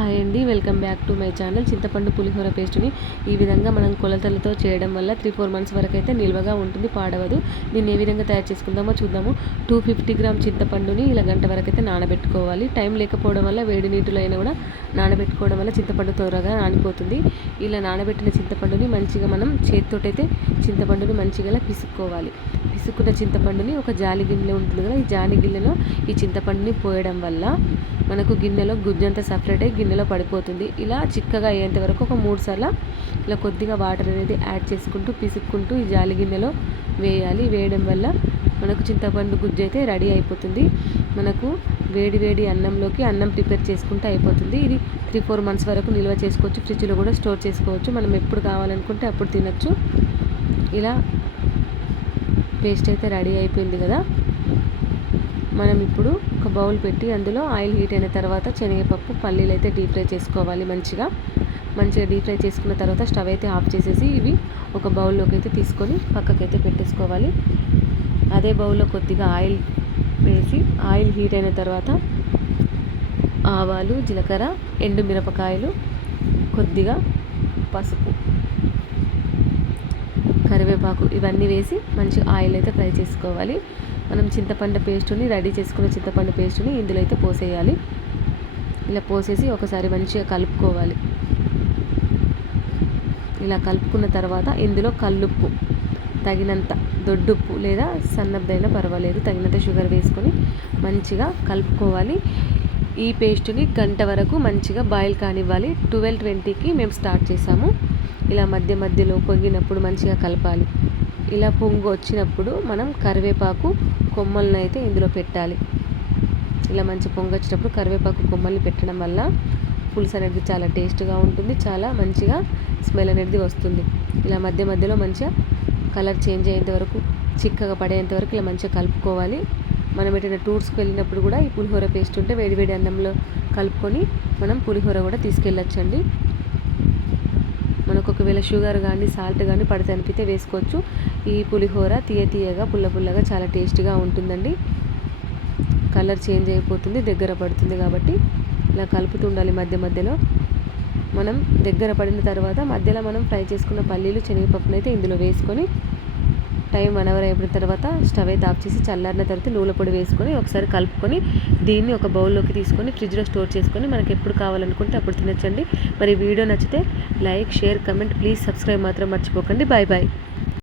Hi అండి. Welcome back to my channel. చింతపండు పులిహోర పేస్ట్ని ఈ విధంగా మనం కొలతలతో చేయడం వల్ల త్రీ ఫోర్ మంత్స్ వరకు అయితే నిల్వగా ఉంటుంది పాడవదు. దీన్ని ఏ విధంగా తయారు చేసుకుందామో చూద్దాము. టూ ఫిఫ్టీ గ్రామ్ చింతపండుని ఇలా గంట వరకు అయితే నానబెట్టుకోవాలి. టైం లేకపోవడం వల్ల వేడి నీటిలో అయినా కూడా నానబెట్టుకోవడం వల్ల చింతపండు త్వరగా నానిపోతుంది. ఇలా నానబెట్టిన చింతపండుని మంచిగా మనం చేతితోటైతే చింతపండుని మంచిగా పిసుక్కోవాలి. పిసుక్కున్న చింతపండుని ఒక జాలి గిన్నె ఉంటుంది కదా ఈ జాలి గిన్నెలో ఈ చింతపండుని పోయడం వల్ల మనకు గిన్నెలో గుజ్జంతా సపరేట్ అయ్యి గిన్నెలో పడిపోతుంది. ఇలా చిక్కగా అయ్యేంత వరకు ఒక మూడు సార్లు ఇలా కొద్దిగా వాటర్ అనేది యాడ్ చేసుకుంటూ పిసుక్కుంటూ ఈ జాలి గిన్నెలో వేయాలి. వేయడం వల్ల మనకు చింతపండు గుజ్జు అయితే రెడీ అయిపోతుంది. మనకు వేడి వేడి అన్నంలోకి అన్నం ప్రిపేర్ చేసుకుంటే అయిపోతుంది. ఇది త్రీ ఫోర్ మంత్స్ వరకు నిల్వ చేసుకోవచ్చు. ఫ్రిడ్జ్లో కూడా స్టోర్ చేసుకోవచ్చు. మనం ఎప్పుడు కావాలనుకుంటే అప్పుడు తినచ్చు. ఇలా పేస్ట్ అయితే రెడీ అయిపోయింది కదా. మనం ఇప్పుడు ఒక బౌల్ పెట్టి అందులో ఆయిల్ హీట్ అయిన తర్వాత శనగపప్పు పల్లీలు అయితే డీప్ ఫ్రై చేసుకోవాలి మంచిగా. మంచిగా డీప్ ఫ్రై చేసుకున్న తర్వాత స్టవ్ అయితే ఆఫ్ చేసేసి ఇవి ఒక బౌల్లోకి అయితే తీసుకొని పక్కకైతే పెట్టేసుకోవాలి. అదే బౌల్లో కొద్దిగా ఆయిల్ వేసి ఆయిల్ హీట్ అయిన తర్వాత ఆవాలు జీలకర్ర ఎండు మిరపకాయలు కొద్దిగా పసుపు కరివేపాకు ఇవన్నీ వేసి మంచి ఆయిల్ అయితే ఫ్రై చేసుకోవాలి. మనం చింతపండు పేస్టుని రెడీ చేసుకున్న చింతపండు పేస్టుని ఇందులో అయితే పోసేయాలి. ఇలా పోసేసి ఒకసారి మంచిగా కలుపుకోవాలి. ఇలా కలుపుకున్న తర్వాత ఇందులో కల్లుప్పు తగినంత దొడ్డుప్పు లేదా సన్నద్దైనా పర్వాలేదు తగినంత షుగర్ వేసుకొని మంచిగా కలుపుకోవాలి. ఈ పేస్టుని గంట వరకు మంచిగా బాయిల్ కానివ్వాలి. ట్వెల్వ్ ట్వంటీకి మేము స్టార్ట్ చేసాము. ఇలా మధ్య మధ్యలో పొంగినప్పుడు మంచిగా కలపాలి. ఇలా పొంగు వచ్చినప్పుడు మనం కరివేపాకు కొమ్మలను అయితే ఇందులో పెట్టాలి. ఇలా మంచి పొంగు వచ్చినప్పుడు కరివేపాకు కొమ్మల్ని పెట్టడం వల్ల పులుసు అనేది చాలా టేస్ట్గా ఉంటుంది చాలా మంచిగా స్మెల్ అనేది వస్తుంది. ఇలా మధ్య మధ్యలో మంచిగా కలర్ చేంజ్ అయ్యేంత వరకు చిక్కగా పడేంత వరకు ఇలా మంచిగా కలుపుకోవాలి. మనం ఎటైనా టూర్స్కి వెళ్ళినప్పుడు కూడా ఈ పులిహోర పేస్ట్ ఉంటే వేడి వేడి అన్నంలో కలుపుకొని మనం పులిహోర కూడా తీసుకెళ్ళొచ్చండి. మనకు ఒకవేళ షుగర్ కానీ సాల్ట్ కానీ పడితే అనిపితే వేసుకోవచ్చు. ఈ పులిహోర తీయ తీయగా పుల్ల పుల్లగా చాలా టేస్టీగా ఉంటుందండి. కలర్ చేంజ్ అయిపోతుంది దగ్గర పడుతుంది కాబట్టి ఇలా కలుపుతూ ఉండాలి మధ్య మధ్యలో. మనం దగ్గర పడిన తర్వాత మధ్యలో మనం ఫ్రై చేసుకున్న పల్లీలు శనగపప్పునైతే ఇందులో వేసుకొని టైం వన్ అవర్ అయిపోయిన తర్వాత స్టవ్ అయితే ఆఫ్ చేసి చల్లారిన తర్వాత నూనె పొడి వేసుకొని ఒకసారి కలుపుకొని దీన్ని ఒక బౌల్లోకి తీసుకొని ఫ్రిడ్జ్లో స్టోర్ చేసుకొని మనకి ఎప్పుడు కావాలనుకుంటే అప్పుడు తినచ్చండి. మరి వీడియో నచ్చితే like share comment please subscribe మాత్రం మర్చిపోకండి. Bye bye